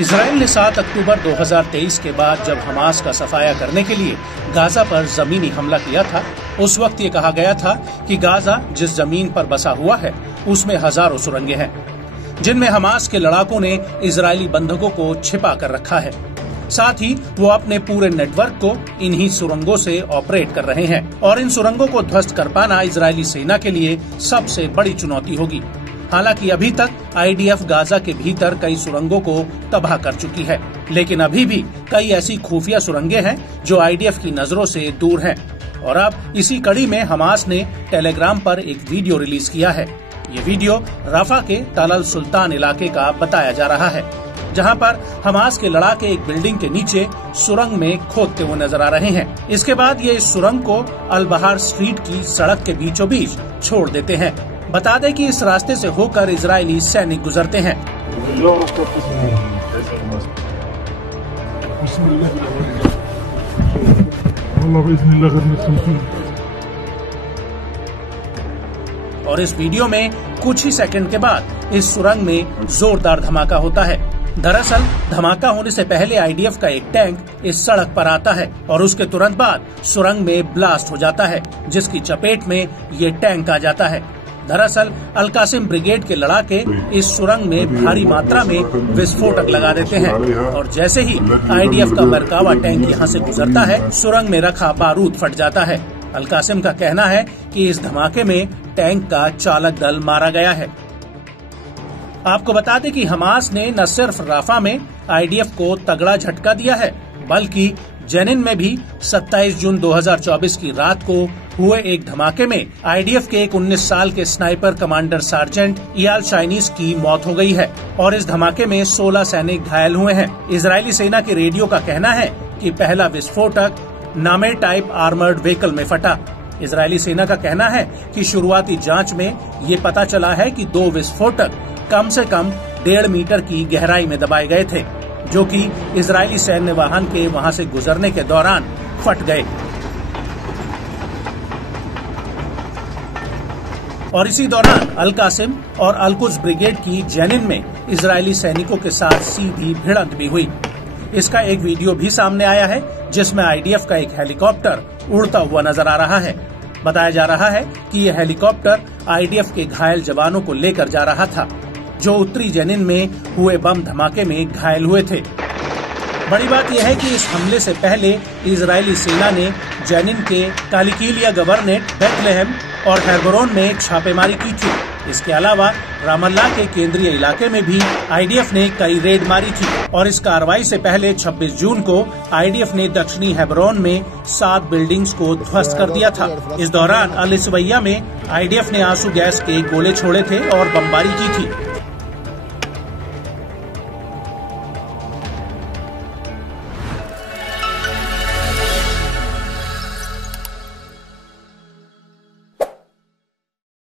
Israel ने 7 अक्टूबर 2023 के बाद जब हमास का सफाया करने के लिए गाजा पर जमीनी हमला किया था, उस वक्त ये कहा गया था कि गाजा जिस जमीन पर बसा हुआ है उसमें हजारों सुरंगें हैं, जिनमें हमास के लड़ाकों ने इजरायली बंधकों को छिपा कर रखा है। साथ ही वो अपने पूरे नेटवर्क को इन्हीं सुरंगों से ऑपरेट कर रहे हैं और इन सुरंगों को ध्वस्त कर पाना इजरायली सेना के लिए सबसे बड़ी चुनौती होगी। हालांकि अभी तक आईडीएफ गाजा के भीतर कई सुरंगों को तबाह कर चुकी है, लेकिन अभी भी कई ऐसी खुफिया सुरंगें हैं जो आईडीएफ की नजरों से दूर हैं। और अब इसी कड़ी में हमास ने टेलीग्राम पर एक वीडियो रिलीज किया है। ये वीडियो राफा के तल अल सुल्तान इलाके का बताया जा रहा है, जहां पर हमास के लड़ाके एक बिल्डिंग के नीचे सुरंग में खोदते हुए नजर आ रहे हैं। इसके बाद ये इस सुरंग को अल बहार स्ट्रीट की सड़क के बीचों बीच छोड़ देते हैं। बता दें कि इस रास्ते से होकर इजरायली सैनिक गुजरते हैं। और इस वीडियो में कुछ ही सेकंड के बाद इस सुरंग में जोरदार धमाका होता है। दरअसल धमाका होने से पहले आईडीएफ का एक टैंक इस सड़क पर आता है और उसके तुरंत बाद सुरंग में ब्लास्ट हो जाता है, जिसकी चपेट में ये टैंक आ जाता है। दरअसल अल कासिम ब्रिगेड के लड़ाके इस सुरंग में भारी मात्रा में विस्फोटक लगा देते हैं और जैसे ही आईडीएफ का मरकावा टैंक यहाँ से गुजरता है, सुरंग में रखा बारूद फट जाता है। अल कासिम का कहना है कि इस धमाके में टैंक का चालक दल मारा गया है। आपको बता दें कि हमास ने न सिर्फ राफा में आईडीएफ को तगड़ा झटका दिया है, बल्कि जेनिन में भी 27 जून 2024 की रात को हुए एक धमाके में आईडीएफ के एक 19 साल के स्नाइपर कमांडर सार्जेंट इयाल शाइनीस की मौत हो गई है और इस धमाके में 16 सैनिक घायल हुए हैं। इजरायली सेना के रेडियो का कहना है कि पहला विस्फोटक नामे टाइप आर्मर्ड व्हीकल में फटा। इजरायली सेना का कहना है कि शुरुआती जांच में ये पता चला है कि 2 विस्फोटक कम से कम 1.5 मीटर की गहराई में दबाए गए थे, जो कि इजरायली सैन्य वाहन के वहां से गुजरने के दौरान फट गए। और इसी दौरान अल कासिम और अल कुद्स ब्रिगेड की जेनिन में इजरायली सैनिकों के साथ सीधी भिड़ंत भी हुई। इसका एक वीडियो भी सामने आया है, जिसमें आईडीएफ का एक हेलीकॉप्टर उड़ता हुआ नजर आ रहा है। बताया जा रहा है कि यह हेलीकॉप्टर आईडीएफ के घायल जवानों को लेकर जा रहा था, जो उत्तरी जेनिन में हुए बम धमाके में घायल हुए थे। बड़ी बात यह है कि इस हमले से पहले इजरायली सेना ने जेनिन के कालिकिलिया गवर्नेट, बेथलेहम और हेब्रोन में छापेमारी की थी। इसके अलावा रामल्ला के केंद्रीय इलाके में भी आईडीएफ ने कई रेड मारी थी और इस कार्रवाई से पहले 26 जून को आईडीएफ ने दक्षिणी हेब्रोन में 7 बिल्डिंग्स को ध्वस्त कर दिया था। इस दौरान अल इसवैया में आईडीएफ ने आंसू गैस के गोले छोड़े थे और बमबारी की थी।